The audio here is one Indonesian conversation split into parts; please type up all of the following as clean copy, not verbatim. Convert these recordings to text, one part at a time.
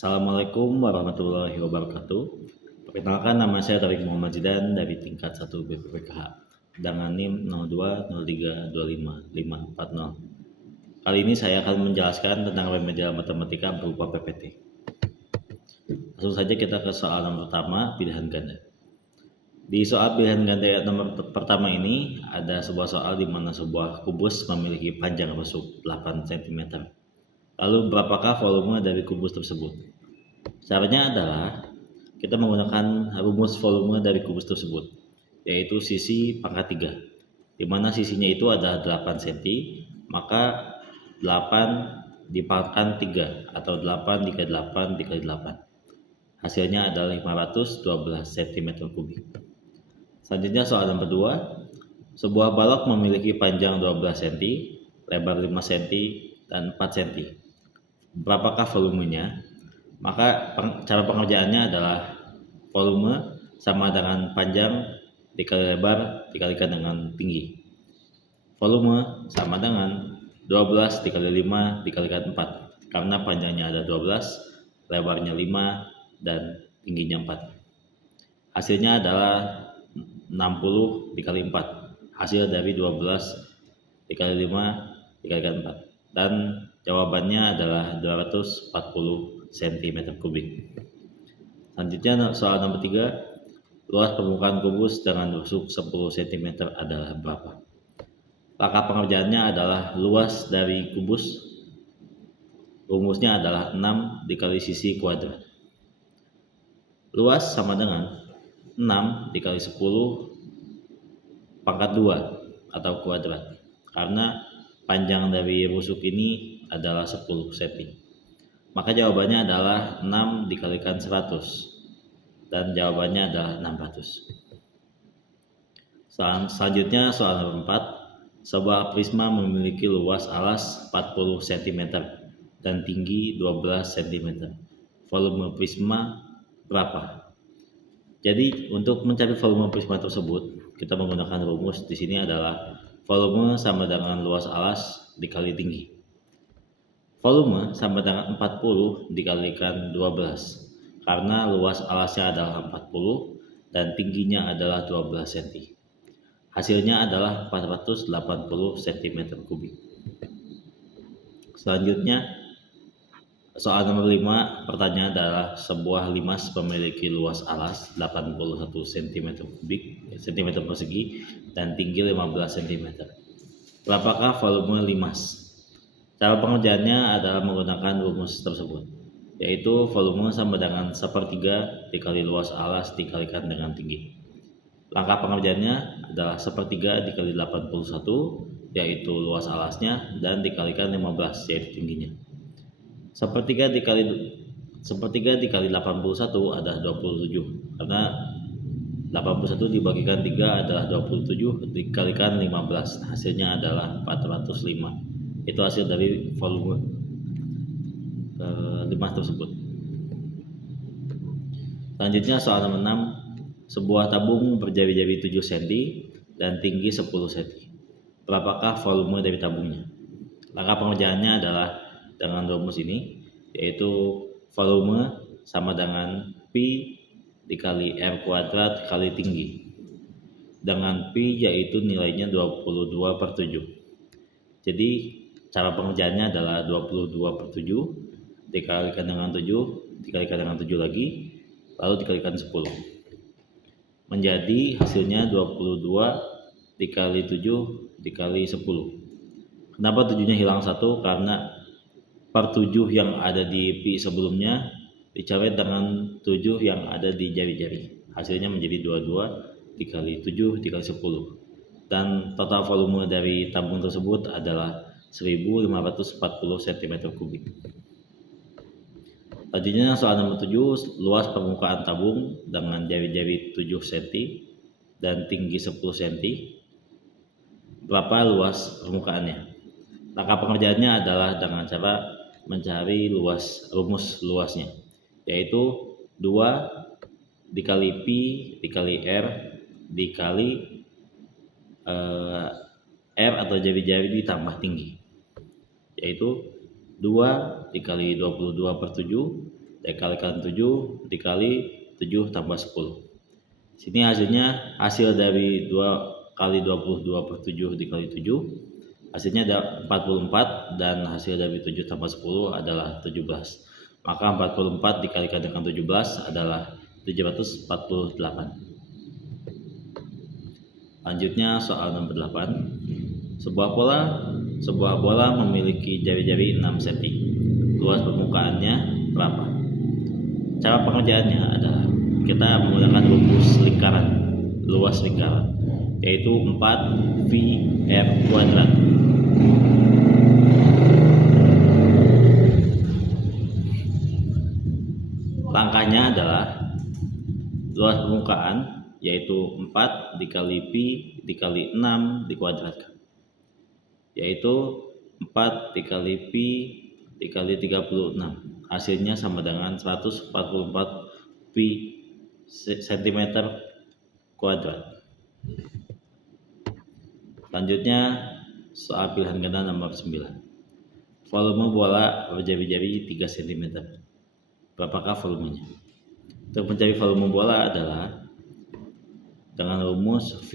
Assalamualaikum warahmatullahi wabarakatuh. Perkenalkan, nama saya Taufik Muhammad Zidan dari tingkat 1 BPPKH dengan NIM 0203255540. Kali ini saya akan menjelaskan tentang remedial matematika berupa PPT. Langsung saja kita ke soal nomor pertama, pilihan ganda. Di soal pilihan ganda nomor pertama ini ada sebuah soal di mana sebuah kubus memiliki panjang rusuk 8 cm. Lalu berapakah volume dari kubus tersebut? Caranya adalah kita menggunakan rumus volume dari kubus tersebut, yaitu sisi pangkat 3, di mana sisinya itu adalah 8 cm, maka 8 dipangkat 3 atau 8 dikali 8 dikali 8. Hasilnya adalah 512 cm3. Selanjutnya soal nomor 2. Sebuah balok memiliki panjang 12 cm, lebar 5 cm, dan 4 cm. Berapakah volumenya? Maka cara pengerjaannya adalah volume sama dengan panjang dikali lebar dikalikan dengan tinggi. Volume sama dengan 12 dikali 5 dikalikan 4, karena panjangnya ada 12, lebarnya 5, dan tingginya 4. Hasilnya adalah 60 dikali 4, hasil dari 12 dikali 5 dikalikan 4, dan jawabannya adalah 240 cm3. Selanjutnya soal nomor 3. Luas permukaan kubus dengan rusuk 10 cm adalah berapa? Langkah pengerjaannya adalah luas dari kubus, rumusnya adalah 6 dikali sisi kuadrat. Luas sama dengan 6 dikali 10 pangkat 2 atau kuadrat, karena panjang dari rusuk ini adalah 10 cm. Maka jawabannya adalah 6 dikalikan 100, dan jawabannya adalah 600. Selanjutnya soal nomor 4. Sebuah prisma memiliki luas alas 40 cm dan tinggi 12 cm. Volume prisma berapa? Jadi untuk mencari volume prisma tersebut, kita menggunakan rumus di sini adalah volume sama dengan luas alas dikali tinggi. Volume sama dengan 40 dikalikan 12, karena luas alasnya adalah 40 dan tingginya adalah 12 cm. Hasilnya adalah 480 cm3. Selanjutnya soal nomor 5, pertanyaan adalah sebuah limas memiliki luas alas 81 cm persegi dan tinggi 15 cm. Berapakah volume limas? Cara pengerjaannya adalah menggunakan rumus tersebut, yaitu volume sama dengan 1/3 dikali luas alas dikalikan dengan tinggi. Langkah pengerjaannya adalah 1/3 dikali 81, yaitu luas alasnya, dan dikalikan 15, yaitu tingginya. 1/3 dikali 81 adalah 27, karena 81 dibagikan 3 adalah 27 dikalikan 15, hasilnya adalah 405. Itu hasil dari volume limas tersebut. Selanjutnya soal nomor 6. Sebuah tabung berjari-jari 7 cm dan tinggi 10 cm. Berapakah volume dari tabungnya? Langkah pengerjaannya adalah dengan rumus ini, yaitu volume sama dengan pi dikali r kuadrat kali tinggi, dengan pi yaitu nilainya 22/7. Jadi cara pengerjaannya adalah 22/7 dikalikan dengan 7 dikalikan dengan 7 lagi, lalu dikalikan 10, menjadi hasilnya 22 dikali 7 dikali 10. Kenapa 7-nya hilang 1? Karena per 7 yang ada di pi sebelumnya dicoret dengan 7 yang ada di jari-jari, hasilnya menjadi 22 dikali 7 dikali 10, dan total volume dari tabung tersebut adalah 1540 cm3. Selanjutnya soal nomor 7. Luas permukaan tabung dengan jari-jari 7 cm dan tinggi 10 cm. Berapa luas permukaannya? Langkah pengerjaannya adalah dengan cara mencari rumus luasnya, yaitu 2 dikali pi dikali r dikali r atau jari-jari ditambah tinggi, yaitu 2 dikali 22/7 dikalikan 7 dikali 7 tambah 10. Sini hasilnya, hasil dari 2 kali 22/7 dikali 7, hasilnya ada 44, dan hasil dari 7 tambah 10 adalah 17. Maka 44 dikalikan dengan 17 adalah 748. Lanjutnya soal nomor 8. Sebuah bola memiliki jari-jari 6 cm. Luas permukaannya berapa? Cara pengerjaannya adalah kita menggunakan rumus lingkaran, luas lingkaran, yaitu 4πr². Langkahnya adalah luas permukaan, yaitu 4 dikali pi dikali 6 dikuadratkan, yaitu 4 dikali pi dikali 36. Hasilnya sama dengan 144 pi cm kuadrat. Selanjutnya soal pilihan ganda nomor 9. Volume bola berjari-jari 3 cm. Berapakah volumenya? Untuk mencari volume bola adalah dengan rumus V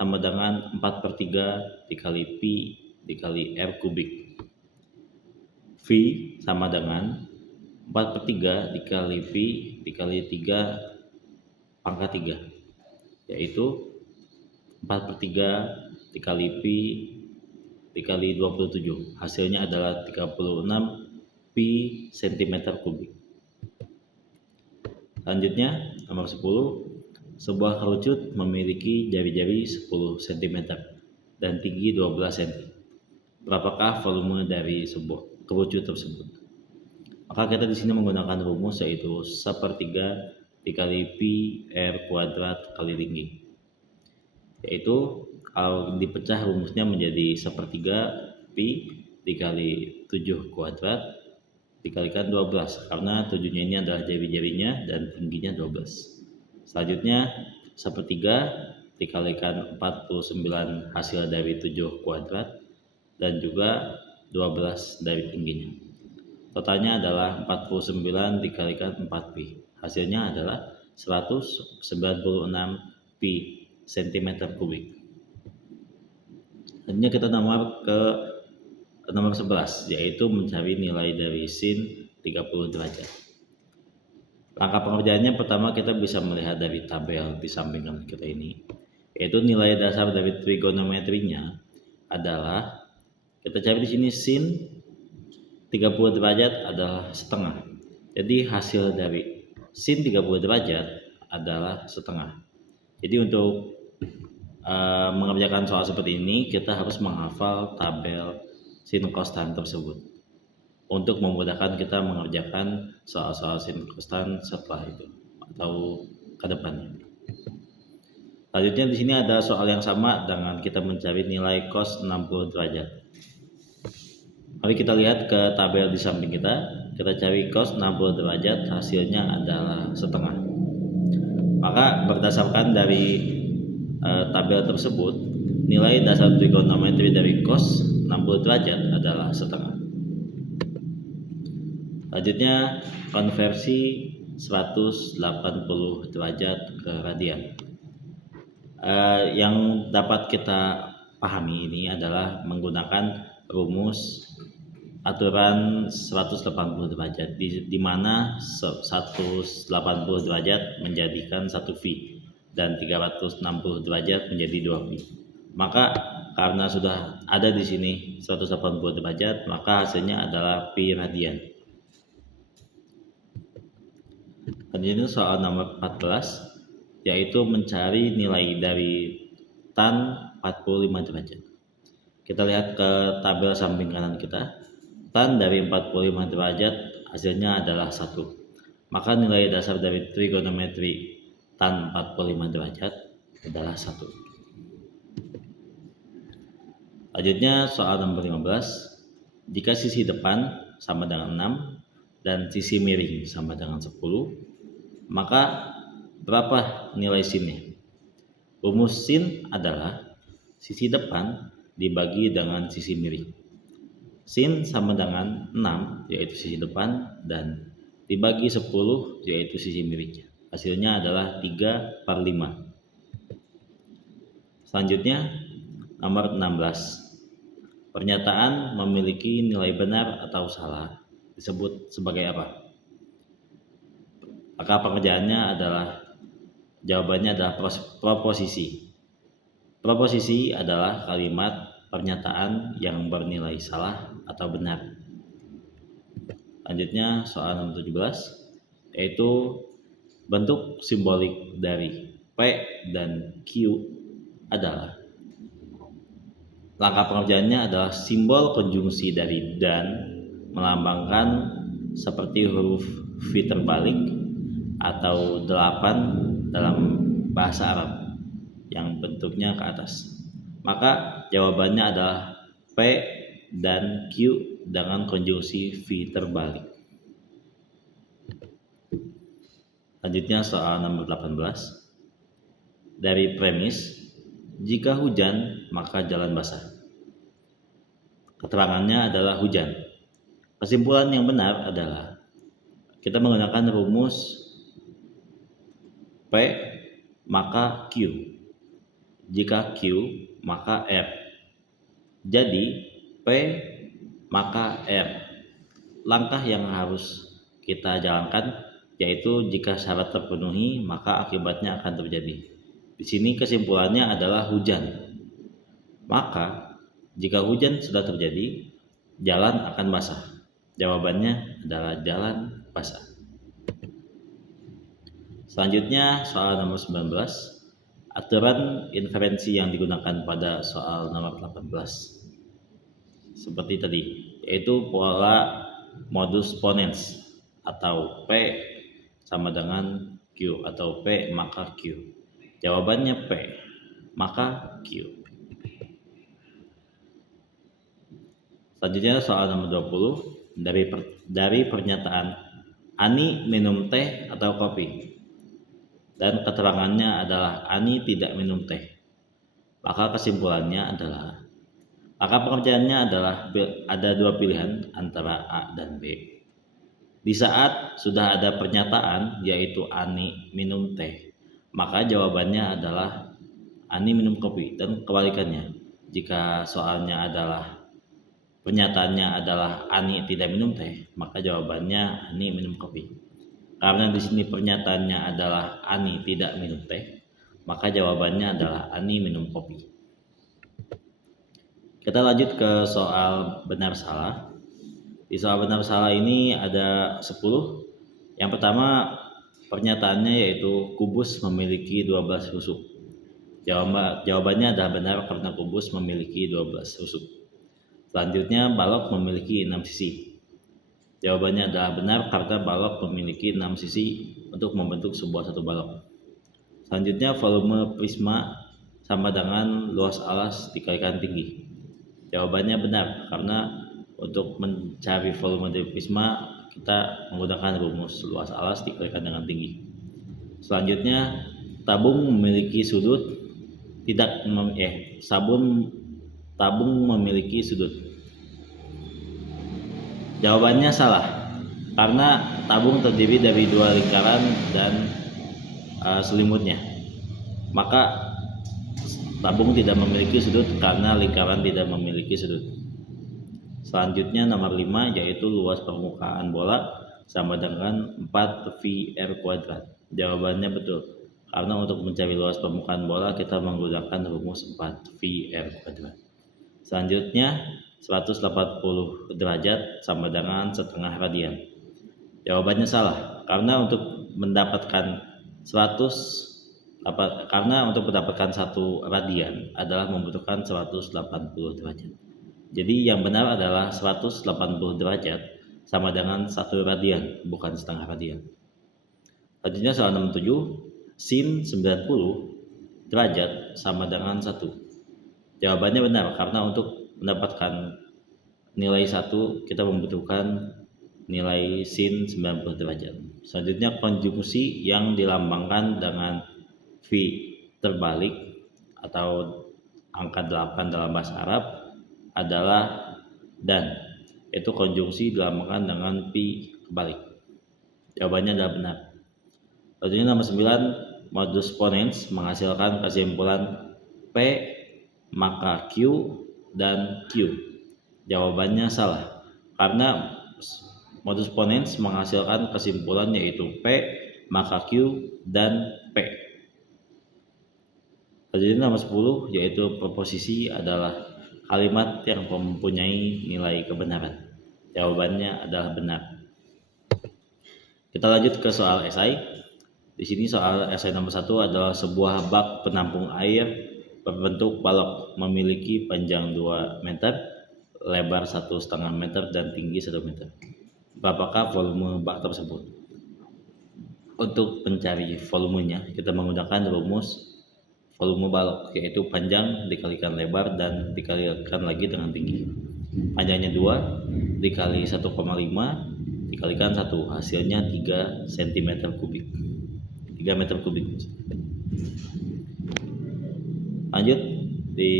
sama dengan 4/3 dikali pi dikali r kubik. V sama dengan 4/3 dikali pi dikali 3 pangkat 3, yaitu 4/3 dikali pi dikali 27. Hasilnya adalah 36 pi cm kubik. Selanjutnya nomor 10. Sebuah kerucut memiliki jari-jari 10 cm dan tinggi 12 cm. Berapakah volume dari sebuah kerucut tersebut? Maka kita di sini menggunakan rumus, yaitu 1/3 dikali pi r kuadrat kali tinggi. Yaitu kalau dipecah rumusnya menjadi 1/3 pi dikali 7 kuadrat dikalikan 12, karena 7-nya ini adalah jari-jarinya dan tingginya 12. Selanjutnya 1/3 dikalikan 49 hasil dari 7 kuadrat dan juga 12 dari tingginya. Totalnya adalah 49 dikalikan 4pi. Hasilnya adalah 196 pi cm kubik. Selanjutnya kita nomor 11, yaitu mencari nilai dari sin 30 derajat. Langkah pengerjaannya, pertama kita bisa melihat dari tabel di samping kanan kita ini, yaitu nilai dasar dari trigonometrinya adalah, kita cari di sini sin 30 derajat adalah setengah. Jadi hasil dari sin 30 derajat adalah setengah. Jadi untuk mengerjakan soal seperti ini, kita harus menghafal tabel sin kostan tersebut untuk memudahkan kita mengerjakan soal-soal sin kostan setelah itu atau ke depannya. Selanjutnya di sini ada soal yang sama dengan kita mencari nilai cos 60 derajat. Mari kita lihat ke tabel di samping kita cari cos 60 derajat, hasilnya adalah setengah. Maka berdasarkan dari tabel tersebut, nilai dasar trigonometri dari cos 60 derajat adalah setengah. Selanjutnya konversi 180 derajat ke radian. Yang dapat kita pahami ini adalah menggunakan rumus aturan 180 derajat, di mana 180 derajat menjadikan 1 pi dan 360 derajat menjadi 2 pi. Maka karena sudah ada di sini 180 derajat, maka hasilnya adalah pi radian. Selanjutnya soal nomor 14, yaitu mencari nilai dari tan 45 derajat. Kita lihat ke tabel samping kanan kita. Tan dari 45 derajat hasilnya adalah 1. Maka nilai dasar dari trigonometri tan 45 derajat adalah 1. Selanjutnya soal nomor 15. Jika sisi depan sama dengan 6 dan sisi miring sama dengan 10, maka berapa nilai sinnya? Rumus sin adalah sisi depan dibagi dengan sisi miring. Sin sama dengan 6, yaitu sisi depan, dan dibagi 10 yaitu sisi miliknya. Hasilnya adalah 3/5. Selanjutnya nomor 16. Pernyataan memiliki nilai benar atau salah disebut sebagai apa? Maka pengerjaannya adalah jawabannya adalah proposisi. Proposisi adalah kalimat pernyataan yang bernilai salah atau benar. Lanjutnya soal nomor 17, yaitu bentuk simbolik dari P dan Q adalah. Langkah pengerjaannya adalah simbol konjungsi dari dan melambangkan seperti huruf V terbalik atau 8 dalam bahasa Arab yang bentuknya ke atas. Maka jawabannya adalah P dan Q dengan konjungsi V terbalik. Lanjutnya soal nomor 18. Dari premis, jika hujan maka jalan basah. Keterangannya adalah hujan. Kesimpulan yang benar adalah kita menggunakan rumus P maka Q. Jika Q maka R. Jadi P maka R. Langkah yang harus kita jalankan yaitu jika syarat terpenuhi maka akibatnya akan terjadi. Di sini kesimpulannya adalah hujan. Maka jika hujan sudah terjadi, jalan akan basah. Jawabannya adalah jalan basah. Selanjutnya soal nomor 19. Aturan inferensi yang digunakan pada soal nomor 18. Seperti tadi, yaitu pola modus ponens atau P sama dengan Q atau P maka Q. Jawabannya P maka Q. Selanjutnya soal nomor 20. Dari pernyataan Ani minum teh atau kopi. Dan keterangannya adalah Ani tidak minum teh. Maka kesimpulannya adalah, maka pengerjaannya adalah ada dua pilihan antara A dan B. Di saat sudah ada pernyataan yaitu Ani minum teh, maka jawabannya adalah Ani minum kopi. Dan kebalikannya, jika soalnya adalah pernyataannya adalah Ani tidak minum teh, maka jawabannya Ani minum kopi. Karena di sini pernyataannya adalah Ani tidak minum teh, maka jawabannya adalah Ani minum kopi. Kita lanjut ke soal benar salah. Di soal benar salah ini ada 10. Yang pertama pernyataannya yaitu kubus memiliki 12 rusuk. Jawabannya adalah benar karena kubus memiliki 12 rusuk. Selanjutnya balok memiliki 6 sisi. Jawabannya adalah benar karena balok memiliki 6 sisi untuk membentuk sebuah satu balok. Selanjutnya volume prisma sama dengan luas alas dikalikan tinggi. Jawabannya benar karena untuk mencari volume dari prisma kita menggunakan rumus luas alas dikalikan dengan tinggi. Selanjutnya tabung memiliki sudut tabung memiliki sudut. Jawabannya salah karena tabung terdiri dari dua lingkaran dan selimutnya. Maka tabung tidak memiliki sudut karena lingkaran tidak memiliki sudut. Selanjutnya nomor 5 yaitu luas permukaan bola sama dengan 4VR². Jawabannya betul. Karena untuk mencari luas permukaan bola kita menggunakan rumus 4VR². Selanjutnya 180 derajat sama dengan setengah radian. Jawabannya salah karena untuk mendapatkan 1 radian adalah membutuhkan 180 derajat. Jadi yang benar adalah 180 derajat sama dengan 1 radian, bukan setengah radian. Selanjutnya soal nomor 7, sin 90 derajat sama dengan 1. Jawabannya benar karena untuk mendapatkan nilai 1 kita membutuhkan nilai sin 90 derajat. Selanjutnya konjungsi yang dilambangkan dengan V terbalik atau angka 8 dalam bahasa Arab adalah dan, yaitu konjungsi dilambangkan dengan pi kebalik. Jawabannya adalah benar. Selanjutnya nomor 9, modus ponens menghasilkan kesimpulan P maka Q dan Q. Jawabannya salah, karena modus ponens menghasilkan kesimpulan yaitu P maka Q dan P. Selanjutnya nomor 10, yaitu proposisi adalah kalimat yang mempunyai nilai kebenaran. Jawabannya adalah benar. Kita lanjut ke soal esai. Di sini soal esai nomor 1 adalah sebuah bak penampung air berbentuk balok memiliki panjang 2 meter, lebar 1,5 meter dan tinggi 1 meter. Berapakah volume bak tersebut? Untuk mencari volumenya, kita menggunakan rumus volume balok, yaitu panjang dikalikan lebar dan dikalikan lagi dengan tinggi. Panjangnya 2 dikali 1,5 dikalikan 1, hasilnya 3 cm kubik. 3 meter kubik. Lanjut di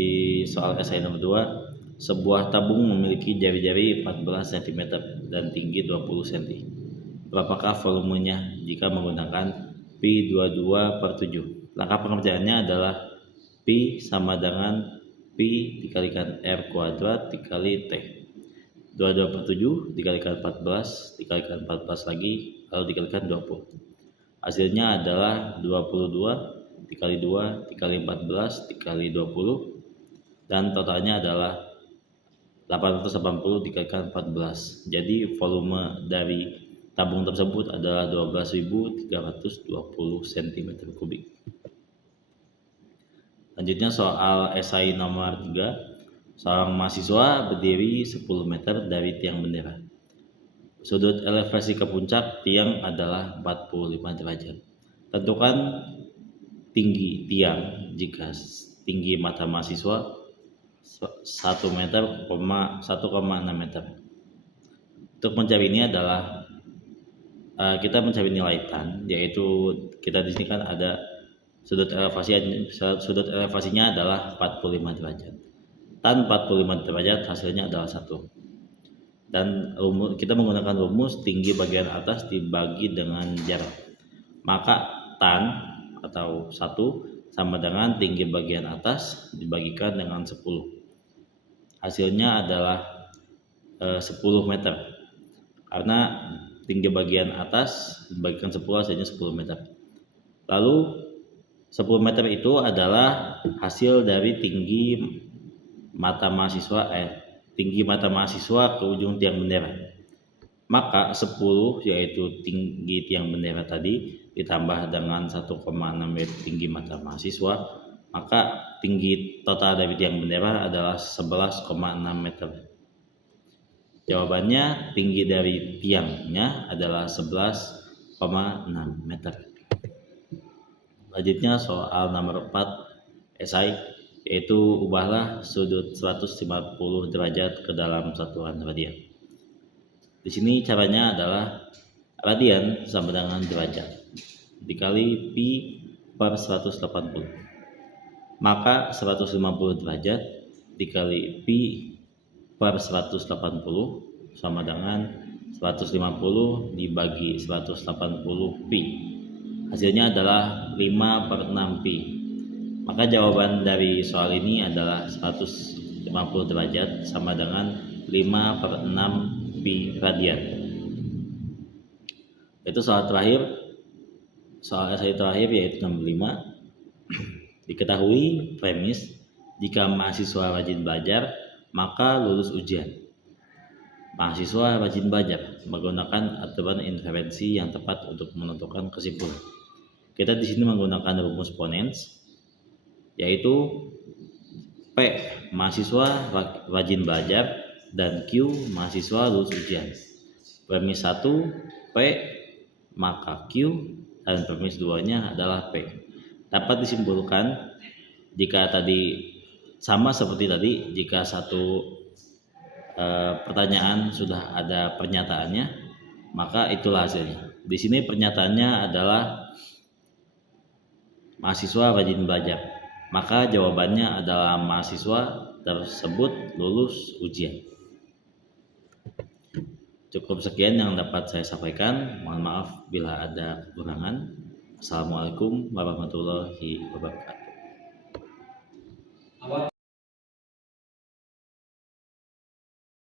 soal esai nomor 2, sebuah tabung memiliki jari-jari 14 cm dan tinggi 20 cm. Berapakah volumenya jika menggunakan Pi 22/7? Langkah pengerjaannya adalah Pi sama dengan Pi dikalikan R kuadrat dikali T. 22/7 dikalikan 14 dikalikan 14 lagi lalu dikalikan 20. Hasilnya adalah 22 dikali 2 dikali 14 dikali 20 dan totalnya adalah 880 dikalikan 14. Jadi volume dari tabung tersebut adalah 12.320 cm kubik. Lanjutnya soal esai nomor 3. Seorang mahasiswa berdiri 10 meter dari tiang bendera. Sudut elevasi ke puncak tiang adalah 45 derajat. Tentukan tinggi tiang jika tinggi mata mahasiswa 1 meter, 1,6 meter. Untuk mencari ini adalah kita mencari nilai tan, yaitu kita di sini kan ada sudut elevasinya adalah 45 derajat. Tan 45 derajat hasilnya adalah 1. Dan kita menggunakan rumus tinggi bagian atas dibagi dengan jarak. Maka tan atau 1 sama dengan tinggi bagian atas dibagikan dengan 10. Hasilnya adalah 10 meter. Karena tinggi bagian atas dibagikan 10 hasilnya 10 meter. Lalu 10 meter itu adalah hasil dari tinggi mata mahasiswa ke ujung tiang bendera. Maka 10 yaitu tinggi tiang bendera tadi ditambah dengan 1,6 meter tinggi mata mahasiswa, maka tinggi total dari tiang bendera adalah 11,6 meter. Jawabannya tinggi dari tiangnya adalah 11,6 meter. Lanjutnya soal nomor 4 esai, yaitu ubahlah sudut 150 derajat ke dalam satuan radian. Di sini caranya adalah radian sama dengan derajat dikali pi per 180. Maka 150 derajat dikali pi per 180 sama dengan 150 dibagi 180 pi. Hasilnya adalah 5/6 pi. Maka jawaban dari soal ini adalah 150 derajat sama dengan 5/6 pi radian. Itu soal terakhir, soal esai terakhir yaitu nomor 5. Diketahui premis jika mahasiswa rajin belajar maka lulus ujian. Mahasiswa rajin belajar menggunakan aturan inferensi yang tepat untuk menentukan kesimpulan. Kita di sini menggunakan rumus ponens, yaitu P mahasiswa rajin belajar dan Q mahasiswa lulus ujian. Premis 1 P maka Q dan premis 2-nya adalah P. Dapat disimpulkan jika tadi sama seperti tadi, jika satu pertanyaan sudah ada pernyataannya, maka itulah hasilnya. Di sini pernyataannya adalah mahasiswa rajin belajar, maka jawabannya adalah mahasiswa tersebut lulus ujian. Cukup sekian yang dapat saya sampaikan. Mohon maaf bila ada kekurangan. Assalamualaikum warahmatullahi wabarakatuh.